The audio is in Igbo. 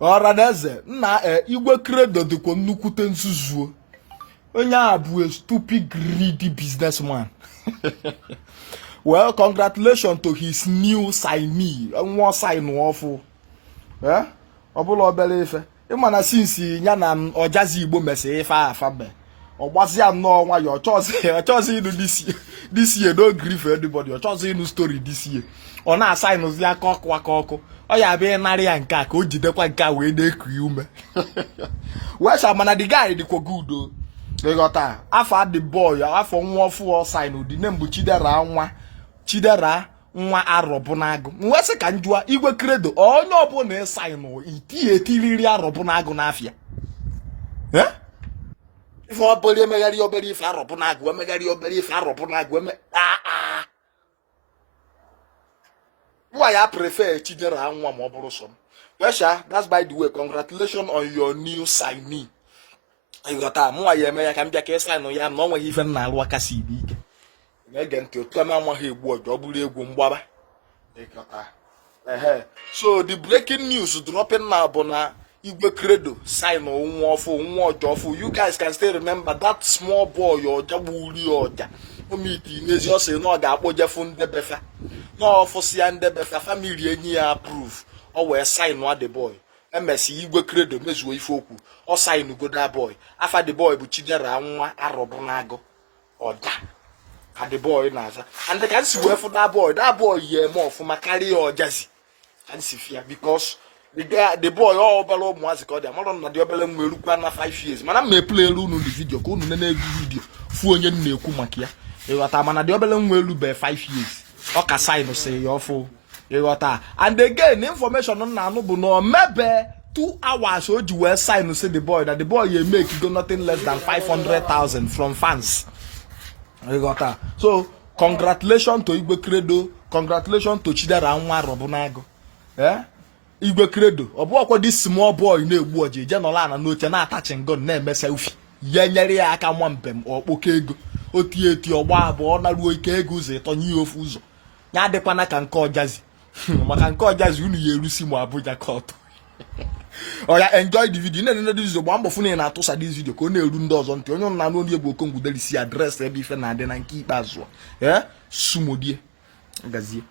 Oraneze na Igwe Credo dịkwa nnukwute nzuzuo. Onye a bụ a stupid greedy businessman. Well, congratulations to his new signee. Nwa sign ofu. Ọbụla obere ife. Ịmana since ya na Ojazzy Igbo mesi ife afabe. Ọgbazia nnọọ nwa ya ọchọzi ịnụ this year no grief for anybody. Ọchọzi ịnụ story this year. Ọ na-assign ozi aka ọkụ. Ọ ya bụ narị ya nke a ka o jidekwa nke a wee na-eku ume. Wesha mana the guy dịkwa good o. Ịghọta afọ the boy afọ nwa ọfụ sign ụdị name bụ CHIDERA NWA AROBINAGU. Nwesị ka njụa Igwe Credo onye ọbụla ịsaịnụ etiriri arọbụnagụ n'afịa. Ife ọbụla emegharị obere ife arọbụnagụ emegharị obere ife arọbụnagụ why I prefer CHIDERA NWA ma ọ bụrụ sọ m. Wesha, that's by the way, congratulations on your new signee. Ịghọta mụnwa ya eme ya ka m bịa ka ịsaịnụ ya na ọ nweghị ife m na-alụ aka si ibe ike. So the breaking news dropping now bona Igwe Credo sign nwa ojofu. You guys can still remember that small boy or jabuli oja. Omiti nezi o say no ga akpoje fun debefa. No ofosi and debefa family enyi approve. O we sign no the boy. MS Igwe Credo mezuo ife okwu. O sign go that boy. After the boy bụ CHIDERA NWA AROBINAGU. Oda. And the boy Naza. And they can see where for that boy yeah more for my carry or Ojazzy. And see fear because the boy all below was called them. I don't know the other will look 5 years. Man, I may play alone on the video. Go to the video. Full and new Kumakia. You got a man, the other will look by 5 years. Okay, sign or say awful. You got and again information on Nanubu no maybe 2 hours so you were sign to say the boy that the boy you make you go nothing less than 500,000 from fans. You got that. So congratulations to Igwe Credo, congratulations to CHIDERA NWA AROBINAGU. Igwe Credo. Obuakwa this small boy na-egbu oje je nola na n'oche na attaching gun na-eme selfie. Ya nyere ya aka nwambem okpoke ego. Oti ogba abụọ na ruo ike ego ụzọ ịtọ nye ofu ụzọ. Ya adịkwana ka nke Ojazzy. Maka nke Ojazzy unu ya erusi mu Abuja court. Oh yeah, enjoy the video. This is one of na atosa this video. Ko na-eru ndị ọzọ ntị. Onye na no Igbo Kongudeli si address ebe ife na adị na nke ikpeazụ. Sumodie. Gazie.